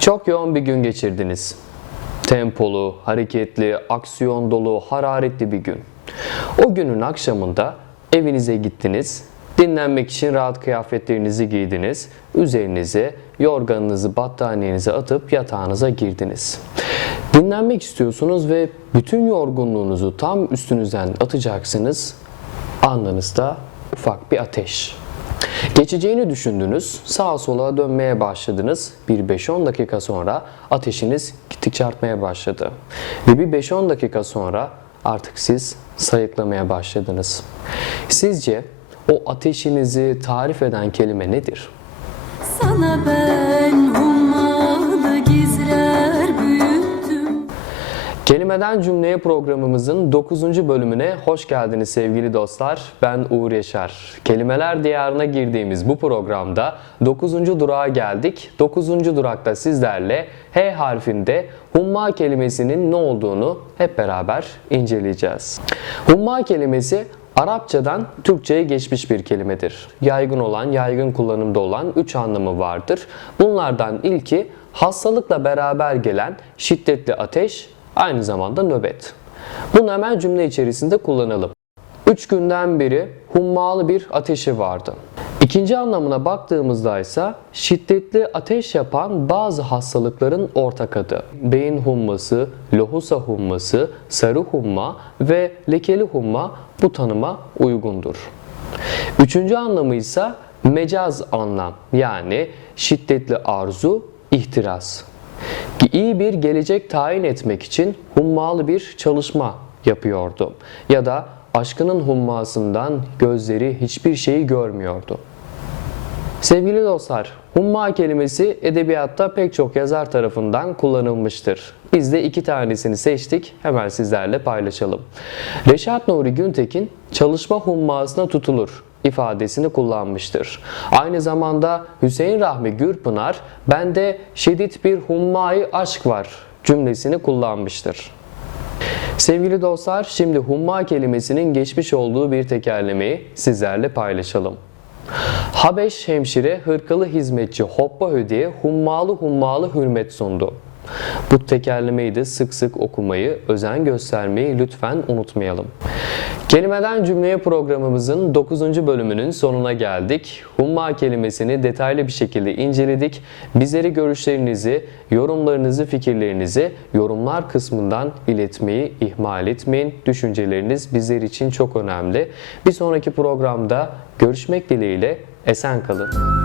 Çok yoğun bir gün geçirdiniz. Tempolu, hareketli, aksiyon dolu, hararetli bir gün. O günün akşamında evinize gittiniz. Dinlenmek için rahat kıyafetlerinizi giydiniz. Üzerinize yorganınızı, battaniyenizi atıp yatağınıza girdiniz. Dinlenmek istiyorsunuz ve bütün yorgunluğunuzu tam üstünüzden atacaksınız. Alnınızda ufak bir ateş. Geçeceğini düşündünüz, sağa sola dönmeye başladınız. Bir 5-10 dakika sonra ateşiniz gittikçe artmaya başladı. Ve bir 5-10 dakika sonra artık siz sayıklamaya başladınız. Sizce o ateşinizi tarif eden kelime nedir? Sana ben Kelimeden Cümleye programımızın 9. bölümüne hoş geldiniz sevgili dostlar. Ben Uğur Yaşar. Kelimeler diyarına girdiğimiz bu programda 9. durağa geldik. 9. durakta sizlerle H harfinde humma kelimesinin ne olduğunu hep beraber inceleyeceğiz. Humma kelimesi Arapçadan Türkçe'ye geçmiş bir kelimedir. Yaygın olan, yaygın kullanımda olan üç anlamı vardır. Bunlardan ilki hastalıkla beraber gelen şiddetli ateş, aynı zamanda nöbet. Bunu hemen cümle içerisinde kullanalım. Üç günden beri hummalı bir ateşi vardı. İkinci anlamına baktığımızda ise şiddetli ateş yapan bazı hastalıkların ortak adı. Beyin humması, lohusa humması, sarı humma ve lekeli humma bu tanıma uygundur. Üçüncü anlamı ise mecaz anlam yani şiddetli arzu, ihtiras. İyi bir gelecek tayin etmek için hummalı bir çalışma yapıyordu. Ya da aşkının hummasından gözleri hiçbir şeyi görmüyordu. Sevgili dostlar, humma kelimesi edebiyatta pek çok yazar tarafından kullanılmıştır. Biz de iki tanesini seçtik, hemen sizlerle paylaşalım. Reşat Nuri Güntekin, çalışma hummasına tutulur ifadesini kullanmıştır. Aynı zamanda Hüseyin Rahmi Gürpınar, bende şiddet bir hummayı aşk var cümlesini kullanmıştır. Sevgili dostlar, şimdi humma kelimesinin geçmiş olduğu bir tekerlemeyi sizlerle paylaşalım. Habeş hemşire hırkalı hizmetçi Hoppa Hödi'ye hummalı hummalı hürmet sundu. Bu tekerlemeyi de sık sık okumayı, özen göstermeyi lütfen unutmayalım. Kelimeden cümleye programımızın 9. bölümünün sonuna geldik. Humma kelimesini detaylı bir şekilde inceledik. Bizleri görüşlerinizi, yorumlarınızı, fikirlerinizi yorumlar kısmından iletmeyi ihmal etmeyin. Düşünceleriniz bizler için çok önemli. Bir sonraki programda görüşmek dileğiyle esen kalın.